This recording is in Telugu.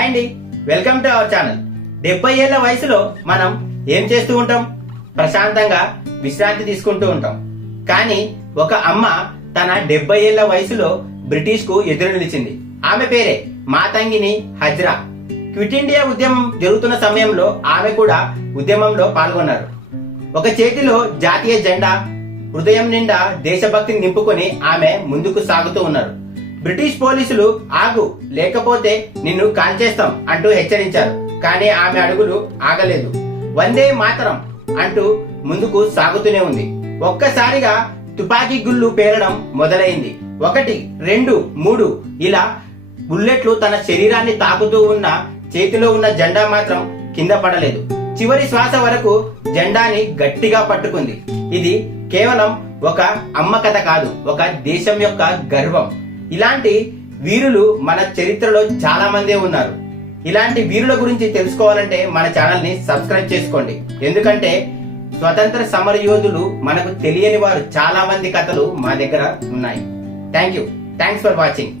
హాయ్ అండి, వెల్కమ్ టు అవర్ ఛానల్. 70 ఏళ్ల వయసులో మనం ఏం చేస్తూ ఉంటాం? ప్రశాంతంగా విశ్రాంతి తీసుకుంటూ ఉంటాం. కానీ ఒక అమ్మ తన 70 ఏళ్ల వయసులో బ్రిటిష్ కు ఎదురు నిలిచింది. ఆమె పేరే మాతంగిని హజ్రా. క్విట్ ఇండియా ఉద్యమం జరుగుతున్న సమయంలో ఆమె కూడా ఉద్యమంలో పాల్గొన్నారు. ఒక చేతిలో జాతీయ జెండా, హృదయం నిండా దేశభక్తిని నింపుకొని ఆమె ముందుకు సాగుతూ ఉన్నారు. బ్రిటిష్ పోలీసులు ఆగు, లేకపోతే నిన్ను కాల్చేస్తాం అంటూ హెచ్చరించారు. కానీ ఆమె అడుగులు ఆగలేదు. వందే మాతరం అంటూ ముందుకు సాగుతూనే ఉంది. ఒక్కసారిగా తుపాకీ గుళ్ళు పేలడం మొదలైంది. 1, 2, 3 ఇలా బుల్లెట్లు తన శరీరాన్ని తాకుతూ ఉన్న చేతిలో ఉన్న జెండా మాత్రం కింద పడలేదు. చివరి శ్వాస వరకు జెండాని గట్టిగా పట్టుకుంది. ఇది కేవలం ఒక అమ్మ కథ కాదు, ఒక దేశం యొక్క గర్వం. ఇలాంటి వీరులు మన చరిత్రలో చాలా మందే ఉన్నారు. ఇలాంటి వీరుల గురించి తెలుసుకోవాలంటే మన ఛానల్ ని సబ్స్క్రైబ్ చేసుకోండి. ఎందుకంటే స్వతంత్ర సమర యోధులు మనకు తెలియని వారు చాలా మంది కథలు మా దగ్గర ఉన్నాయి. Thanks for watching.